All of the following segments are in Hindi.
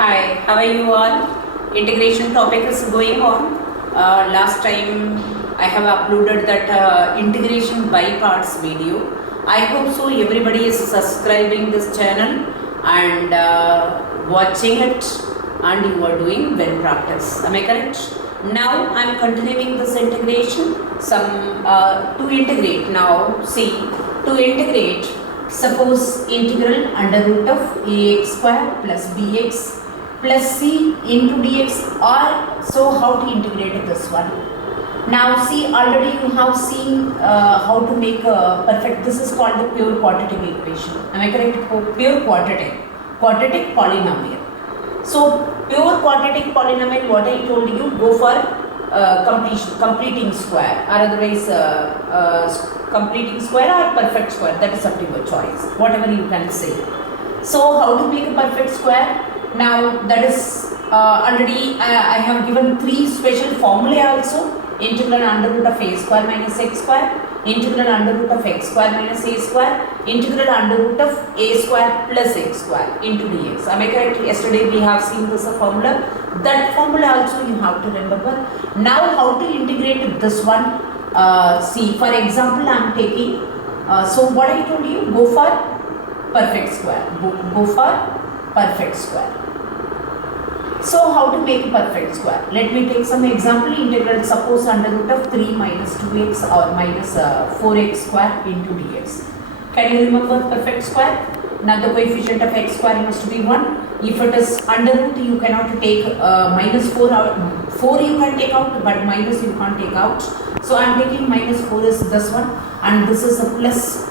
Hi, how are you all? Integration topic is going on. Last time I have uploaded that integration by parts video. I hope so everybody is subscribing this channel and watching it, and you are doing well practice. Am I correct? Now I am continuing this integration. To integrate now. See, to integrate, suppose integral under root of ax square plus bx plus c into dx, or so how to integrate this one. Now see, already you have seen how to make a perfect, this is called the pure quadratic equation. Am I correct? Pure quadratic polynomial. So pure quadratic polynomial, what I told you, go for completing square, or otherwise completing square or perfect square, that is up to your choice, whatever you can say. So how to make a perfect square? Now that is already I have given three special formulae also. Integral under root of a square minus x square, integral under root of x square minus a square, integral under root of a square plus x square into dx. Am I correct? Yesterday we have seen this formula. That formula also you have to remember. Now how to integrate this one? See, for example, I am taking, so what I told you, go for perfect square. Go for perfect square. So how to make a perfect square? Let me take some example. Integral, suppose under root of 3 minus 2x or minus 4x square into dx. Can you remember perfect square? Now the coefficient of x square must be 1. If it is under root, you cannot take minus 4 out. 4 you can take out, but minus you can't take out. So I am taking minus 4 is this one, and this is a plus.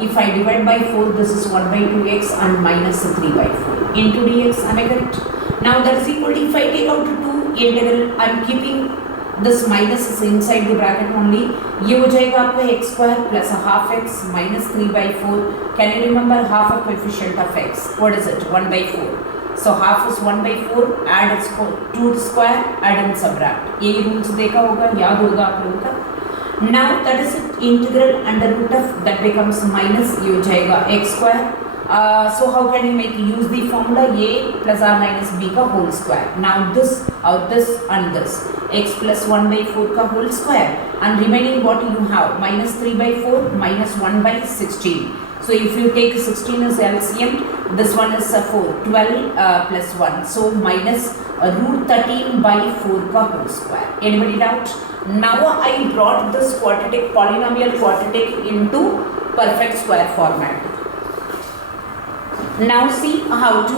If I divide by 4, this is 1 by 2x and minus 3 by 4 into dx. Am I correct? Now that is equal to, if I take out 2 integral, I am keeping this minus is inside the bracket only. ये हो जाएगा आपका x square plus a half x minus 3 by 4. Can you remember half of coefficient of x? What is it? 1 by 4. So half is 1 by 4. Add its root square, add and subtract. ये rules देखा होगा, याद होगा आप लोगों का. Now that is it. Integral under root of that becomes minus, ये हो जाएगा x square. So how can you use the formula a plus r minus b का whole square. Now this or this and this, x plus 1 by 4 का whole square, and remaining what you have, minus 3 by 4 minus 1 by 16. So if you take 16 as LCM, this one is 4, 12 plus 1, so minus root 13 by 4 का whole square. Anybody doubt? Now I brought this quadratic polynomial quadratic into perfect square format. Now see how to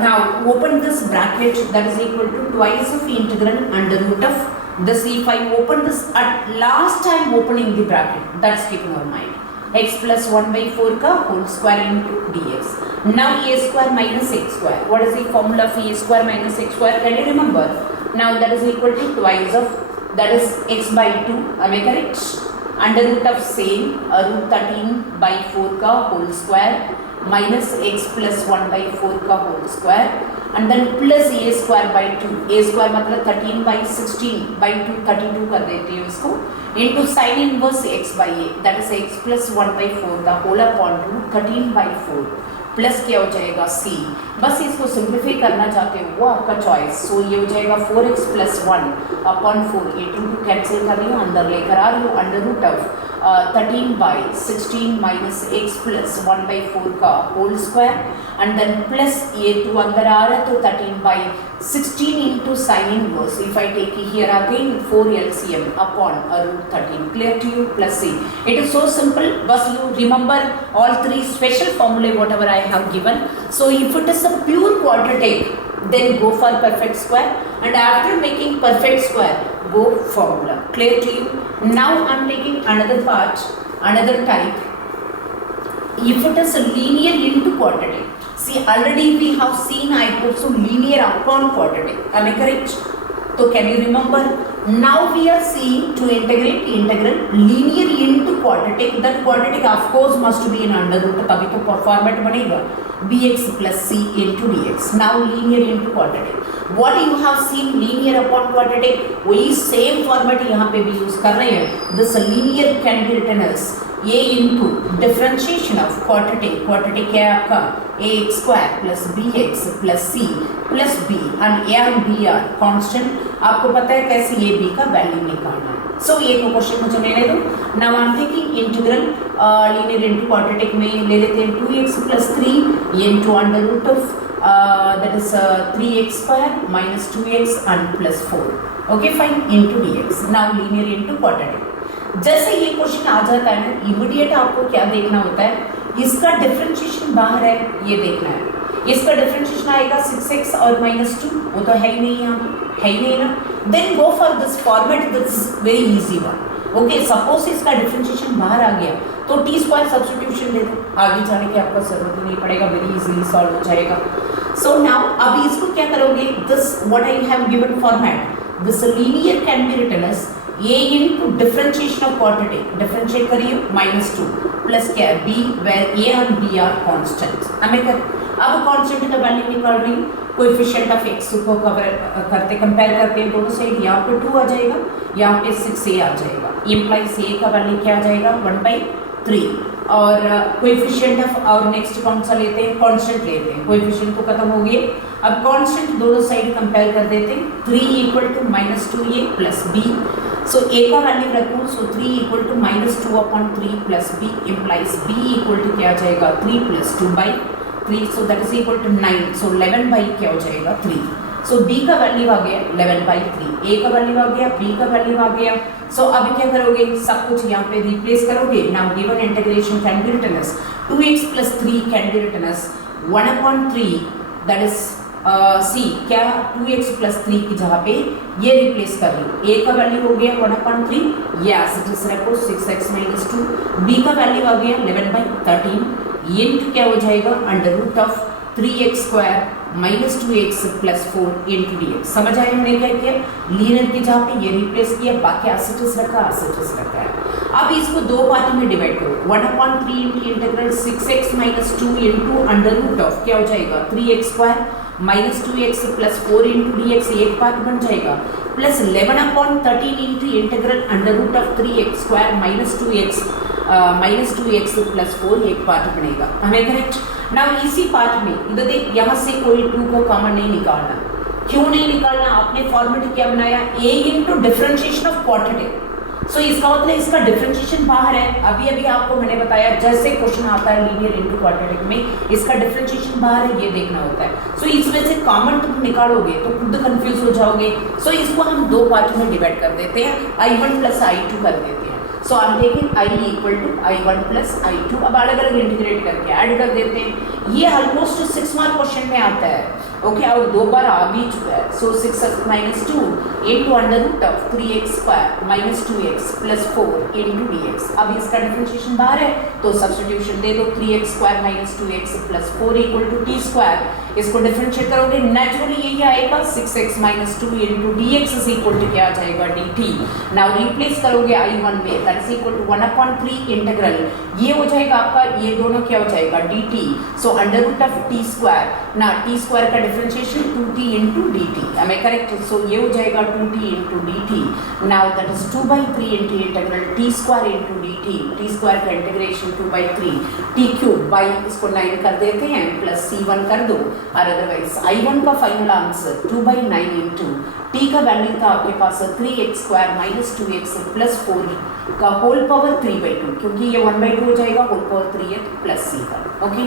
now open this bracket, that is equal to twice of integral under root of this. If I open this, at last I am opening the bracket, that's keeping our mind, x plus 1 by 4 ka whole square into dx. Now a square minus x square, what is the formula of a square minus x square? Can you remember? Now that is equal to twice of, that is x by 2, am I correct? Under root of same root 13 by 4 ka whole square minus x plus 1 by 4 का whole square, and then plus a square by 2. a square मतलब 13 by 16 by 2, 32 कर देते हैं इसको, into sin inverse x by a, that is x plus 1 by 4 का whole upon 2, 13 by 4 प्लस क्या हो जाएगा c. बस इसको सिंप्लीफाई करना चाहते हो वो आपका चॉइस. सो ये हो जाएगा 4x plus 1 अपॉन 4, ये 2 कैंसिल कर रही हूँ, अंदर लेकर आ रही हूँ, under root of 13 by 16 minus x plus 1 by 4 का whole square, and then plus ये 2 अंदर आ रहा है तो 13 by 16 into sin inverse. If I take here again 4 LCM upon root 13. Clear to you? Plus c. It is so simple. But you remember all three special formulae whatever I have given. So if it is a pure quadratic, then go for perfect square, and after making perfect square, go formula. Clear to you? Now I am taking another part, another type. If it is a linear into quadratic, see already we have seen I also linear upon quadratic. Am I correct? So can you remember? Now we are seeing to integrate integral linear into quadratic. That quadratic of course must be in under root, तभी तो format बनेगा bx plus c into dx. Now linear into quadratic. What you have seen linear upon quadratic, वही same format यहाँ पे भी use कर रहे हैं. This linear can be written as a into differentiation of quadratic क्या है आपका ax square plus bx plus c plus b and a and b are constant. आपको पता है कैसे a b का वैल्यू निकालना है। सो ये को क्वेश्चन मुझे लेने दो। Now I am taking integral linear into quadratic में ले लेते हैं 2x plus 3 into under root of that is 3x square minus 2x and plus 4 okay fine into dx now linear into quadratic। जैसे ये क्वेश्चन आ जाता है ना इमीडिएट आपको क्या देखना होता है इसका डिफरेंशिएशन बाहर है ये देखना है। इसका डिफरेंशिएशन आएगा 6x और -2 वो तो है ही नहीं यहाँ है ही नहीं ना। Then go for this format this very easy one okay. Suppose इसका डिफरेंशिएशन बाहर आ गया तो टी स्क्वायर सब्स्टिट्यूशन ले दो आगे जाने की आपको जरूरत ही नहीं पड़ेगा वेरी इजीली सॉल्व हो जाएगा। सो नाउ अभी इसको क्या करोगे this what I have given format this linear can be written as a into differentiation of quadratic differentiate करिए -2 प्लस क्या है b where a and b are constant हमें कर अब कांस्टेंट का वैल्यू निकाल रही हूँ कोएफिशिएंट ऑफ x को कवर करते कंपेयर करते हैं दोनों साइड यहाँ पे 2 आ जाएगा यहाँ पे 6a आ जाएगा इम्प्लाइज a का वैल्यू क्या आ जाएगा 1/3 और कोएफिशिएंट ऑफ और नेक्स्ट कौन सा लेते हैं कांस्टेंट लेते हैं कोएफिशिएंट तो खत्म हो गए अब कांस्टेंट दोनों साइड कंपेयर कर देते हैं 3 equal to -2a plus b so a का वैल्यू रखूँ so 3 equal to -2/3 plus b implies b equal to क्या आ जाएगा 3 plus 2/3 so that is equal to 9 so 11 by क्या हो जाएगा 3 सो b का वैल्यू आ गया 11/3 a का वैल्यू आ गया b का वैल्यू आ गया। सो अभी क्या करोगे सब कुछ यहाँ पे रिप्लेस करोगे now given integration can be written as 2x plus 3 can be written as 1/3 that is see क्या 2x प्लस 3 की जगह पे ये रिप्लेस कर लो a का वैल्यू हो गया 1/3 यस इट इज रखो 6x - 2 b का वैल्यू आ गया 11/13 इंटू क्या हो जाएगा under root of 3x square -2x plus 4 into dx। समझ आया हमने क्या किया लीनियर की जगह पे ये रिप्लेस किया बाकी एसिटिस रखा है। अब इसको दो पार्ट में डिवाइड करो 1/3 into integral 6x - 2 into under root of क्या हो जाएगा 3x square -2x plus 4 into dx एक पार्ट बन जाएगा plus 11/13 into integral under root of 3x square -2x plus 4 एक पार्ट बनेगा हमें करेक्ट। नाउ इसी पार्ट में इधर देख यहाँ से कोई 2 को कॉमन नहीं निकालना। क्यों नहीं निकालना आपने फॉर्मूला क्या बनाया a into differentiation of quadratic. So इसका मतलब इसका डिफरेंशिएशन बाहर है। अभी आपको मैंने बताया जैसे क्वेश्चन आता है लीनियर इनटू क्वाड्रेटिक में इसका डिफरेंशिएशन बाहर है ये देखना होता है। सो इसमें से कॉमन तुम निकालोगे तो खुद कंफ्यूज हो जाओगे। सो इसको हम दो पार्ट में डिवाइड कर देते हैं I1 प्लस I2 कर देते हैं। So I am taking I equal to I1 plus I2 अब अलग अलग इंटीग्रेट करके ऐड कर देते हैं। ये ऑलमोस्ट 6 मार्क क्वेश्चन में आता है ओके और दो बार आ भी चुका है। So 6x - 2 into under root of 3x square -2x plus 4 into dx। अब इसका डिफरेंशिएशन बाहर है तो सब्स्टिट्यूशन दे दो 3x square -2x plus 4 equal to t square. इसको डिफरेंशिएट करोगे नेचुरली यही आएगा 6x - 2 into dx is equal to क्या आ जाएगा dt। नाउ रिप्लेस करोगे I1 में that is equal to 1/3 integral ये हो जाएगा आपका ये दोनों क्या हो जाएगा dt। So under root of t square ना t स्क्वायर का differentiation 2t into dt am I correct। So ये हो जाएगा 2t into dt। Now that is 2/3 into integral t square into dt t square का इंटीग्रेशन 2/3 t क्यूब बाई इसको 9 कर देते हैं प्लस c1 कर दो और अदरवाइज I1 का फाइनल आंसर 2/9 इंटू t का वैल्यू था आपके पास 3x स्क्वायर -2x प्लस 4 का होल पावर 3/2 क्योंकि ये 1/2 हो जाएगा होल पावर 3 प्लस c का ओके।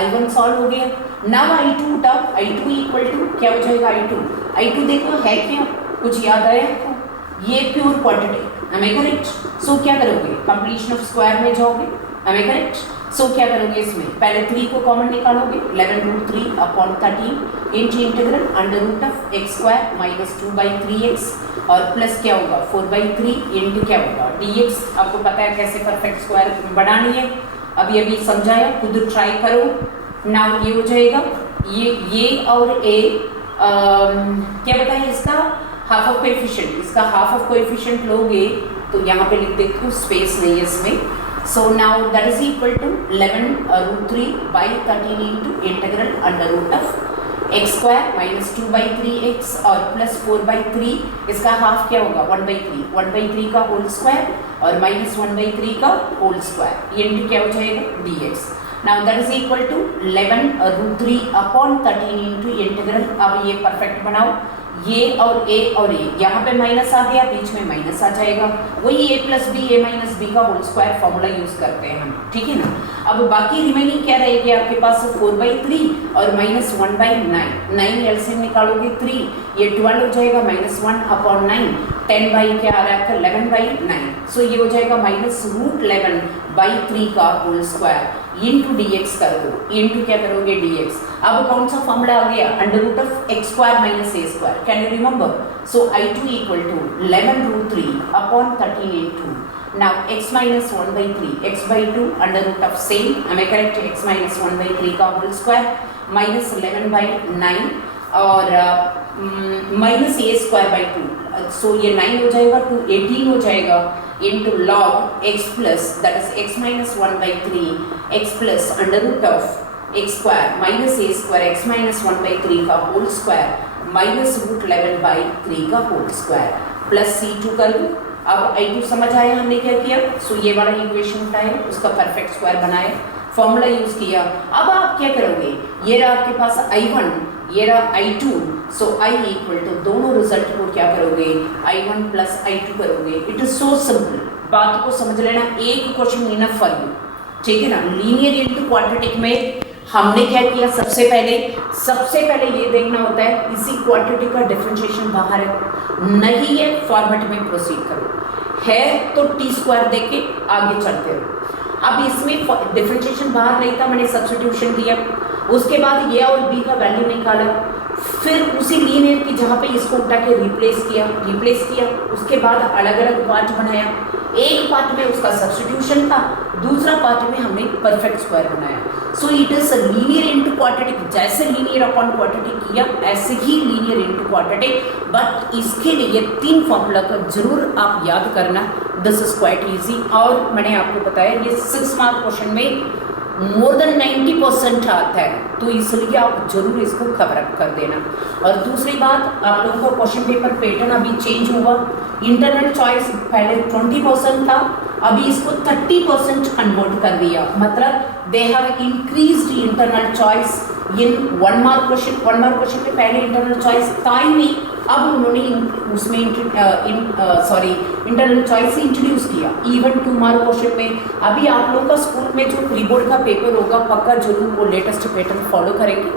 I1 सॉल्व हो गया। नाउ I2 उठाओ I2 इक्वल टू क्या हो जाएगा I2 देखो है क्या कुछ याद आया आपको ये pure quadratic am I correct। सो क्या करोगे कंप्लीशन ऑफ स्क्वायर में जाओगे am I correct। सो क्या करोगे इसमें पहले 3 को कॉमन निकालोगे 11√3/13 into integral under root of x square -2/3x और प्लस क्या होगा 4/3 इंटू क्या होगा dx। आपको पता है कैसे परफेक्ट स्क्वायर बनानी है अभी समझाया खुद ट्राई करो। नाउ ये हो जाएगा ये और a क्या बताएं इसका हाफ ऑफ कोएफिशिएंट इसका हाफ ऑफ कोएफिशिएंट लोगे तो यहाँ पे लिख देती हूँ स्पेस नहीं है इसमें। So now that is equal to 11√3/13 into integral under root of x square minus 2/3x और प्लस 4/3, इसका हाफ क्या होगा 1/3 का होल स्क्वायर और माइनस 1/3 का होल स्क्वायर, ये इंटू क्या हो जाएगा dx। Now that is equal to 11√3/13 into integral. अब ये परफेक्ट बनाओ, ये और ए यहाँ पे माइनस आ गया, बीच में माइनस आ जाएगा, वही a plus b a minus b का होल स्क्वायर फॉर्मूला यूज करते हैं हम, ठीक है ना। अब बाकी रिमेनिंग क्या रहेगी आपके पास 4/3 और माइनस 1/9, 9 एलसीएम निकालोगे 3, ये 12 हो जाएगा माइनस 1/9, 10 बाई क्या आ रहा है आपका 11/9, सो ये हो जाएगा माइनस √11/3 का होल स्क्वायर इंटू dx कर दो, इंटू क्या करोगे dx। अब कौन सा फॉर्मूला आ गया √(x² minus a²), can you remember? So I2 equal to 11√3/13 into now x minus 1/3 x/2 √ same, am I correct? x minus 1/3 का होल स्क्वायर माइनस 11/9 और माइनस a²/2, सो ये 9 हो जाएगा टू 18 हो जाएगा into log x plus that is x minus 1/3 x plus √(x² minus a² x minus 1/3 का होल स्क्वायर माइनस √11/3 का होल स्क्वायर प्लस c2 कर दो। अब I2 समझ आया हमने क्या किया, सो ये वाला इक्वेशन उठाया, उसका परफेक्ट स्क्वायर बनाया, फॉर्मूला यूज किया। अब आप क्या करोगे, ये रहा आपके पास I1, ये रहा I2, सो I इक्वल टू दोनों रिजल्ट को क्या करोगे I1 प्लस I2 करोगे। इट इज सो सिंपल, बात को समझ लेना, एक क्वेश्चन इनफ फॉर यू, ठीक है ना। लीनियर इनटू क्वाड्रेटिक में हमने क्या किया, सबसे पहले ये देखना होता है इसी क्वाड्रेटिक का डिफरेंशिएशन बाहर है नहीं है, फॉर्मेट में प्रोसीड करो, है तो t² देख के आगे चलते रहो। अब इसमें डिफरेंशिएशन बाहर नहीं था, मैंने सब्स्टिट्यूशन दिया, उसके बाद ए और बी का वैल्यू निकाला, फिर उसी लीनियर की जहाँ पे इसको उठा के रिप्लेस किया, उसके बाद अलग अलग पार्ट बनाया, एक पार्ट में उसका सब्स्टिट्यूशन था, दूसरा पार्ट में हमने परफेक्ट स्क्वायर बनाया। So it is linear into quadratic, जैसे लीनियर अपॉन क्वाड्रेटिक किया ऐसे ही लीनियर इनटू क्वाड्रेटिक, बट इसके लिए 3 फॉर्मूला का जरूर आप याद करना, दिस इज क्वाइट इजी। और मैंने आपको बताया ये 6 मार्क क्वेश्चन में मोर देन 90% आता है, तो इसलिए आप जरूर इसको कवर अप कर देना। और दूसरी बात, आप लोगों का क्वेश्चन पेपर पैटर्न अभी चेंज हुआ, इंटरनल चॉइस पहले 20% था, अभी इसको 30% कन्वर्ट कर दिया, मतलब they have increased internal choice in 1 mark question में पहले इंटरनल चॉइस था ही नहीं, अब उन्होंने उसमें इंटरनल चॉइस इंट्रोड्यूस किया इवन 2 मार्क क्वेश्चन में। अभी आप लोगों का स्कूल में जो प्री बोर्ड का पेपर होगा पक्का जरूर वो लेटेस्ट पैटर्न फॉलो करेंगे,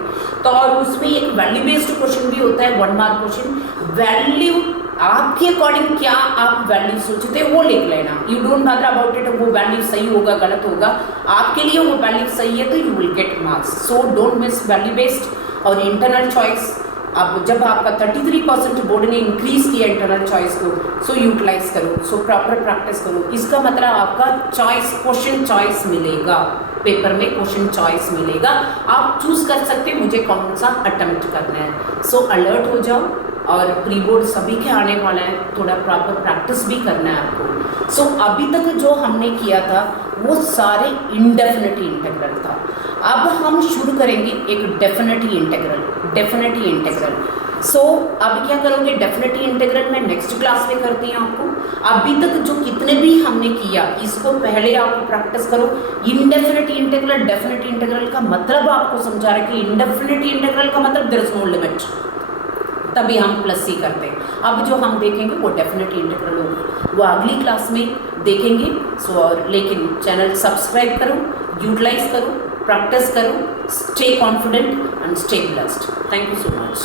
तो और उसमें एक वैल्यू बेस्ड क्वेश्चन भी होता है 1 मार्क क्वेश्चन, वैल्यू आपके अकॉर्डिंग क्या आप वैल्यू सोचते हैं वो लिख लेना, you don't matter about it, वो वैल्यू सही होगा गलत होगा, आपके लिए वो वैल्यू सही है तो you will get marks. So don't miss value based और इंटरनल चॉइस। अब जब आपका 33% बोर्ड ने इंक्रीज किया इंटरनल चॉइस को, सो यूटिलाइज करो, सो प्रॉपर प्रैक्टिस करो, इसका मतलब आपका चॉइस क्वेश्चन चॉइस मिलेगा, पेपर में क्वेश्चन चॉइस मिलेगा, आप चूज कर सकते हैं मुझे कौन सा अटेम्प्ट करना है। सो अलर्ट हो जाओ, और प्री बोर्ड सभी के आने वाला है, थोड़ा प्रॉपर प्रैक्टिस भी करना है आपको। सो अभी तक जो हमने किया था वो सारे इंडेफिनिट इंटीग्रल था, अब हम शुरू करेंगे एक डेफिनिट इंटीग्रल। सो अब क्या करोगे, डेफिनिट इंटीग्रल में नेक्स्ट क्लास में करती हैं आपको। अभी तक जो कितने भी हमने किया इसको पहले आप प्रैक्टिस करो। इनडेफिनिट इंटीग्रल, डेफिनिट इंटीग्रल का मतलब आपको समझा रहे कि इनडेफिनिट इंटीग्रल का मतलब देयर इज नो लिमिट, तभी हम प्लस सी करते हैं। अब जो हम देखेंगे वो डेफिनेट इंटीग्रल होगा, वो अगली क्लास में देखेंगे। सो और लेकिन चैनल सब्सक्राइब करो, यूटिलाइज करो, प्रैक्टिस करो, stay confident and stay blessed. Thank you so much.